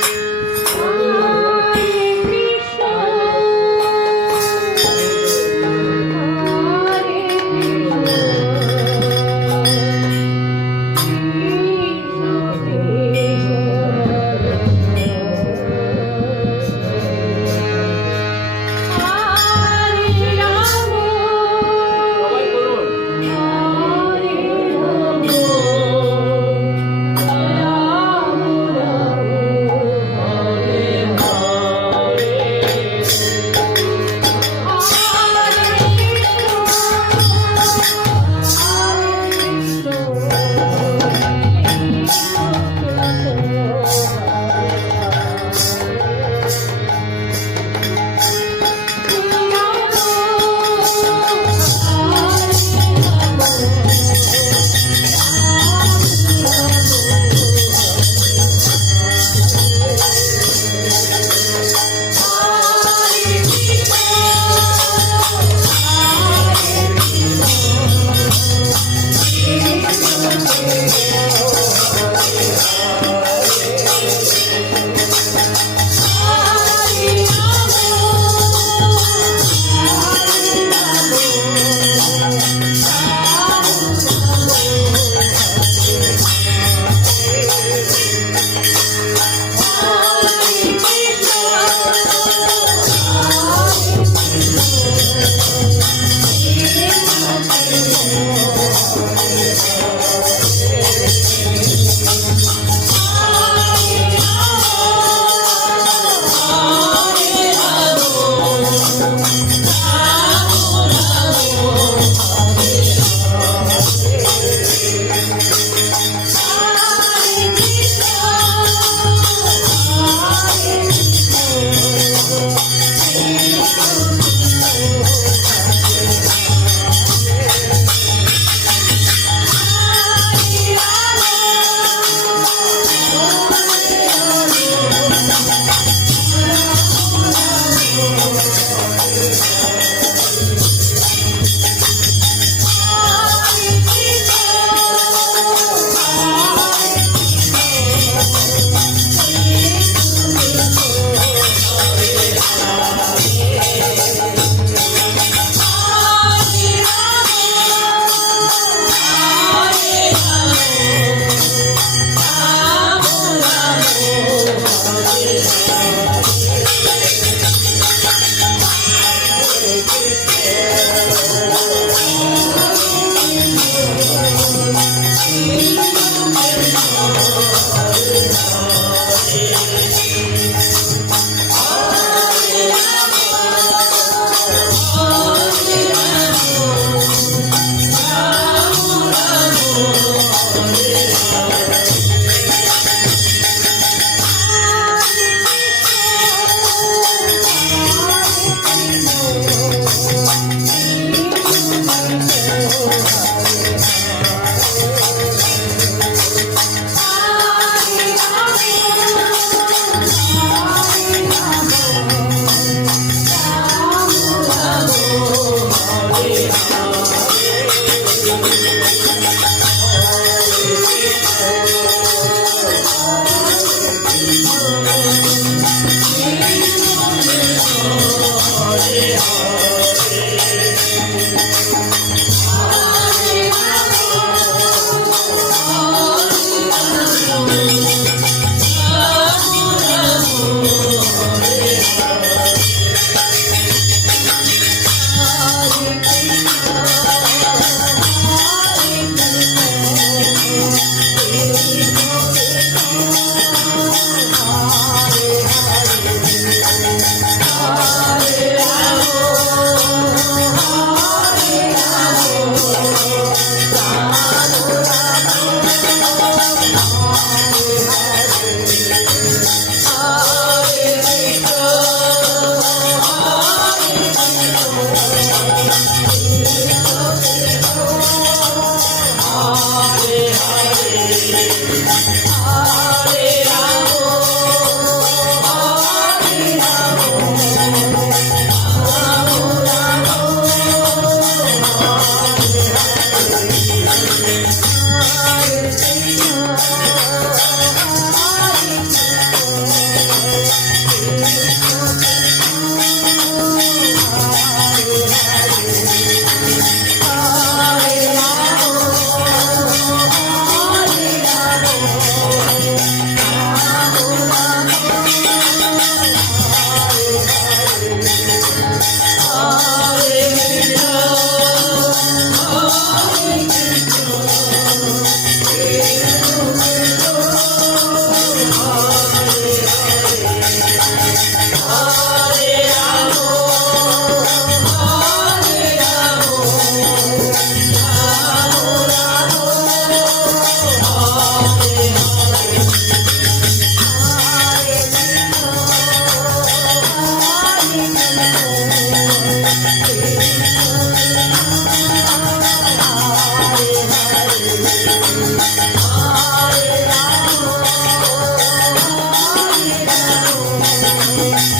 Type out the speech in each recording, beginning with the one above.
Thank you. Thank you.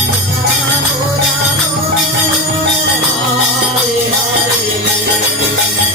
Thank you.